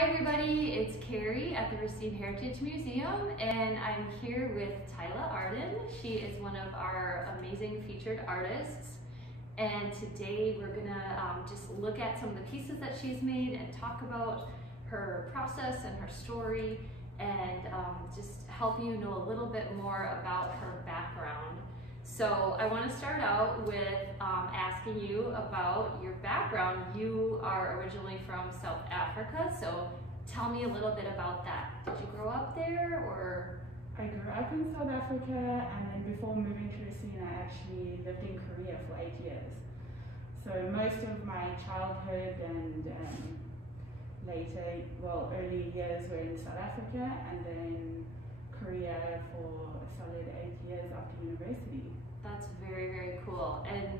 Hi everybody, it's Kari at the Racine Heritage Museum, and I'm here with Thyla Arden. She is one of our amazing featured artists, and today we're gonna just look at some of the pieces that she's made and talk about her process and her story, and just help you know a little bit more about her background. So I want to start out with asking you about your background. You are originally from South Africa, so tell me a little bit about that. Did you grow up there, or? I grew up in South Africa, and then before moving to Racine, I actually lived in Korea for 8 years. So most of my childhood and early years were in South Africa, and then Korea for a solid 8 years after university. That's very, very cool. And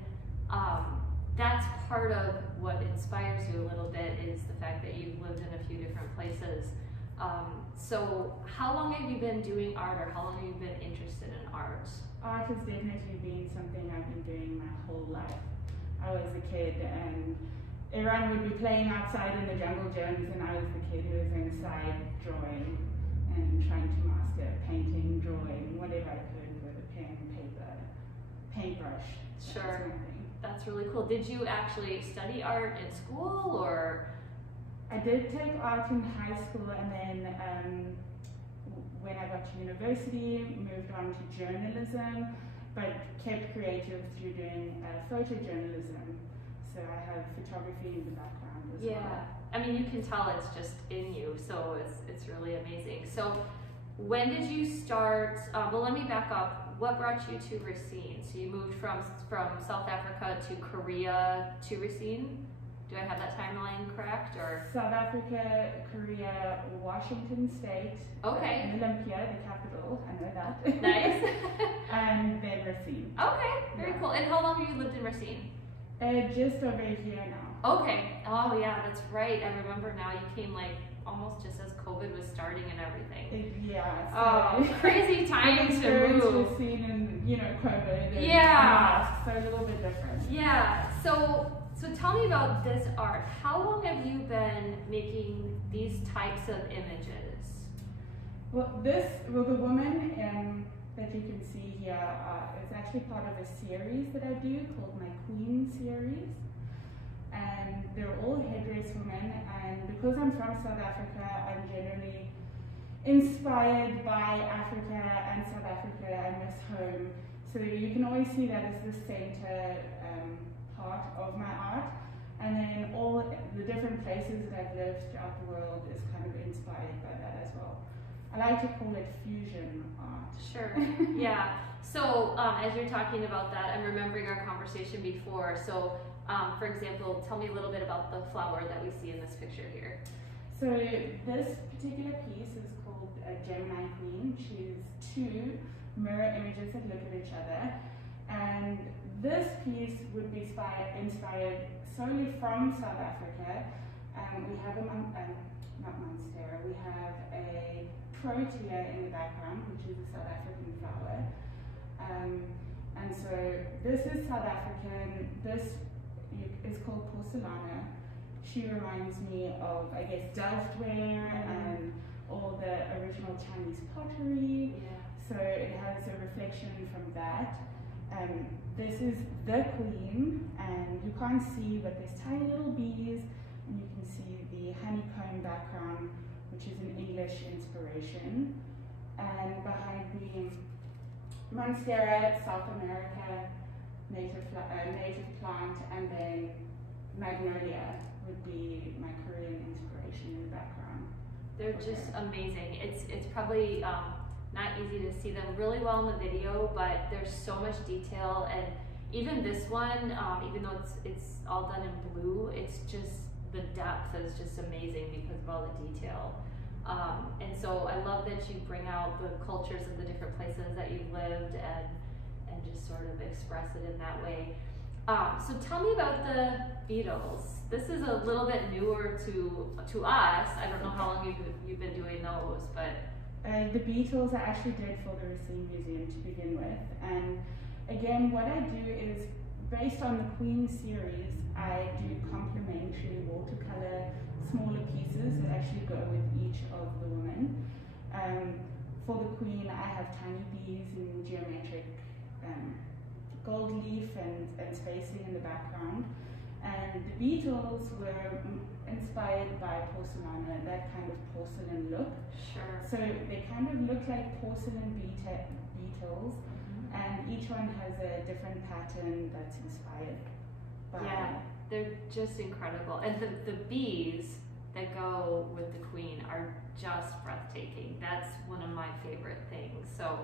that's part of what inspires you a little bit, is the fact that you've lived in a few different places. So how long have you been doing art, or how long have you been interested in art? Art has definitely been something I've been doing my whole life. I was a kid and everyone would be playing outside in the jungle gyms, and I was the kid who was inside drawing and trying to master painting, drawing, whatever I could with a pen, paper, paintbrush. Sure. That's really cool. Did you actually study art in school, or? I did take art in high school, and then when I got to university, moved on to journalism, but kept creative through doing photojournalism. So I have photography in the background as well. Yeah, I mean, you can tell it's just in you, so it's really amazing. So when did you start, well, let me back up. What brought you to Racine? So you moved from South Africa to Korea to Racine? Do I have that timeline correct, or? South Africa, Korea, Washington State. Okay. In Olympia, the capital, I know that. Nice. And then Racine. Okay, very cool. And how long have you lived in Racine? Just over a year now. Okay. Oh yeah, that's right. I remember now. You came like almost just as COVID was starting and everything. Yeah. So crazy time to move. Racine and COVID. And yeah. So a little bit different. Yeah. So tell me about this art. How long have you been making these types of images? Well, the woman that you can see here is actually part of a series that I do called my Queen series. And they're all headdress women, and because I'm from South Africa, I'm generally inspired by Africa and South Africa. I miss home. So you can always see that as the center part of my art. And then all the different places that I've lived throughout the world is kind of inspired by that as well. I like to call it fusion art. Sure, yeah. So as you're talking about that, I'm remembering our conversation before. So for example, tell me a little bit about the flower that we see in this picture here. So this particular piece is called a Gemini Queen. She's two mirror images that look at each other. And this piece would be inspired solely from South Africa. We have not monstera, we have a protea in the background, which is a South African flower. And so this is South African. This is called porcelana. She reminds me of, I guess, Delftware and all the original Chinese pottery. Yeah. So it has a reflection from that. This is the Queen, and you can't see, but there's tiny little bees, and you can see the honeycomb background, which is an English inspiration. And behind me, monstera, South America, native plant, and then magnolia would be my Korean inspiration in the background. They're just amazing. It's probably not easy to see them really well in the video, but there's so much detail, and even this one, even though it's all done in blue, it's just, the depth is just amazing because of all the detail. And so I love that you bring out the cultures of the different places that you've lived and just sort of express it in that way. So tell me about the Beatles. This is a little bit newer to us. I don't know how long you've been doing those, but the Beatles I actually did for the Racine Museum to begin with. And again, what I do is, based on the Queen series, I do complementary watercolor smaller pieces that I actually go with each of the women. For the queen, I have tiny bees in geometric gold leaf and spacing in the background. And the beetles were inspired by porcelana, that kind of porcelain look. Sure. So they kind of look like porcelain beetles, and each one has a different pattern that's inspired by. Yeah, they're just incredible. And the bees that go with the queen are just breathtaking. That's one of my favorite things. So,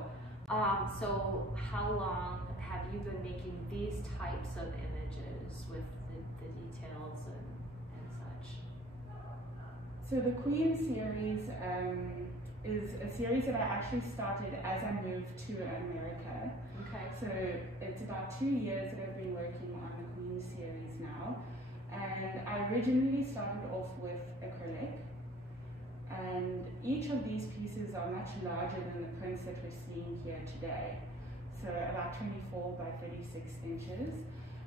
so how long have you been making these types of images with the details and such? So the Queen series is a series that I actually started as I moved to America. Okay. So it's about 2 years that I've been working on the Queen series now. And I originally started off with acrylic. And each of these pieces are much larger than the prints that we're seeing here today. So about 24 by 36 inches.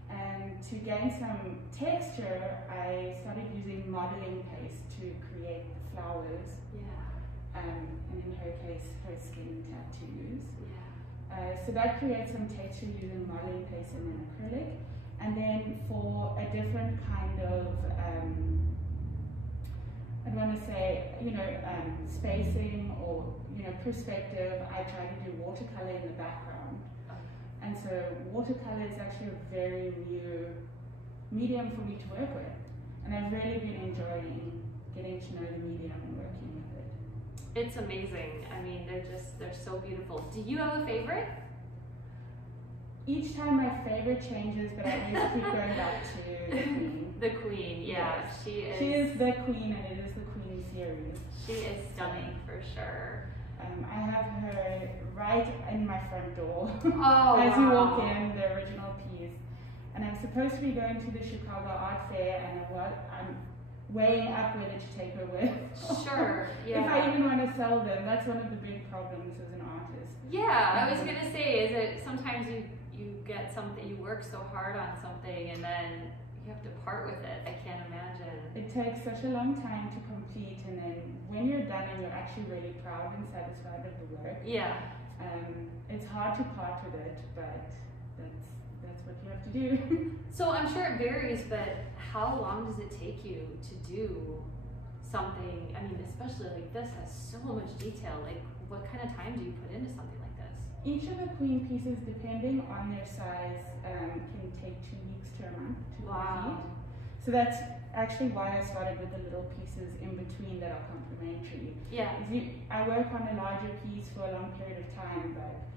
And to gain some texture, I started using modeling paste to create the flowers. Yeah. And in her case, her skin tattoos. Yeah. So that creates some texture using modeling paste and then acrylic. And then for a different kind of, I'd want to say, spacing or, perspective, I try to do watercolor in the background. And so watercolor is actually a very new medium for me to work with. And I've really been enjoying getting to know the medium and working with it. It's amazing. I mean, they're so beautiful. Do you have a favorite? Each time my favorite changes, but I always keep going back to the Queen. The Queen, yeah. Yes. She is the Queen, and it is the Queen series. She is stunning for sure. I have her right in my front door Oh, as you walk in, the original piece. And I'm supposed to be going to the Chicago Art Fair, and I'm weighing up whether to take her with. Sure, yeah. If I even want to sell them, that's one of the big problems as an artist. Yeah, I was gonna say, is it sometimes you get something, you work so hard on something, and then you have to part with it. I can't imagine. It takes such a long time to complete, and then when you're done and you're actually really proud and satisfied with the work, yeah, it's hard to part with it, but that's what you have to do. So I'm sure it varies, but how long does it take you to do something? I mean, especially like this has so much detail. Like, what kind of time do you put into something like this? Each of the Queen pieces, depending on their size, can take 2 weeks to a month to complete. So that's actually why I started with the little pieces in between that are complementary. Yeah. I work on a larger piece for a long period of time, but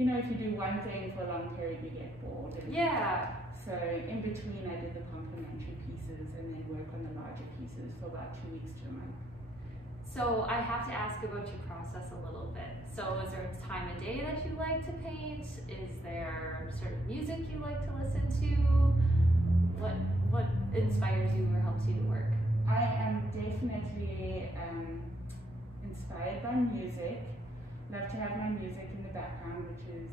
if you do one thing for a long period, you get bored. Yeah. So in between, I did the complementary pieces and then work on the larger pieces for about 2 weeks to a month. So I have to ask about your process a little bit. So is there a time of day that you like to paint? Is there certain music you like to listen to? What inspires you or helps you to work? I am definitely inspired by music. Love to have my music in the background, which is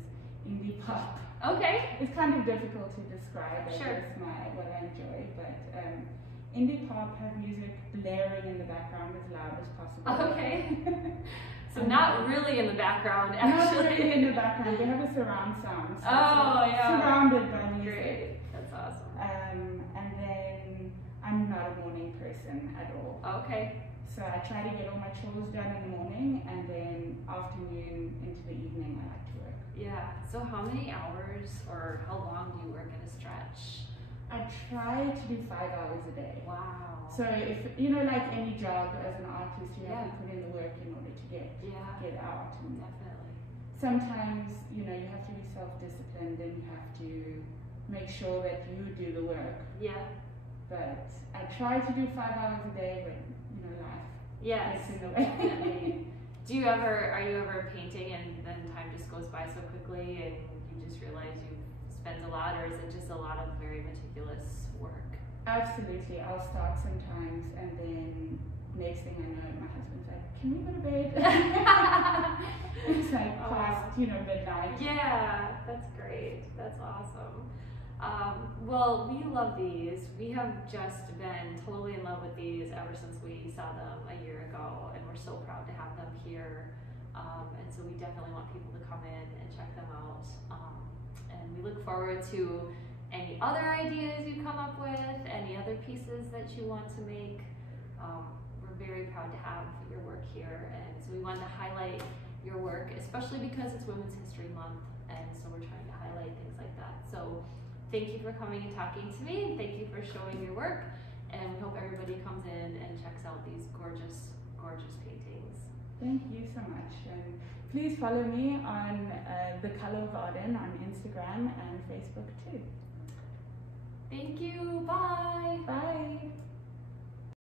indie pop. Okay. It's kind of difficult to describe. Sure. That's what I enjoy, but indie pop have music blaring in the background as loud as possible. Okay. So not really in the background, actually. Not really in the background. They have a surround sound. So yeah. Surrounded by music. Great. That's awesome. And then I'm not a morning person at all. Okay. So I try to get all my chores done in the morning, and then afternoon into the evening I like to work. Yeah. So how many hours or how long do you work in a stretch? I try to do 5 hours a day. Wow. So if like any job as an artist, you have to put in the work in order to get out. And definitely. sometimes you have to be self-disciplined and you have to make sure that you do the work. Yeah. But I try to do 5 hours a day, but life gets in the way. Definitely. Are you ever painting and then time just goes by so quickly and you just realize you've spent a lot, or is it just a lot of very meticulous work? Absolutely. I'll start sometimes and then next thing I know, my husband's like, can we go to bed? It's like past, midnight. Yeah, that's great. That's awesome. Well, we love these. We have just been totally in love with these ever since we saw them a year ago, and we're so proud to have them here. And so we definitely want people to come in and check them out. And we look forward to any other ideas you come up with, any other pieces that you want to make. We're very proud to have your work here, and so we wanted to highlight your work, especially because it's Women's History Month, and so we're trying to highlight things like that. So thank you for coming and talking to me, and thank you for showing your work, and we hope everybody comes in and checks out these gorgeous, gorgeous paintings. Thank you so much. And please follow me on the Color of Arden on Instagram and Facebook too. Thank you. Bye. Bye.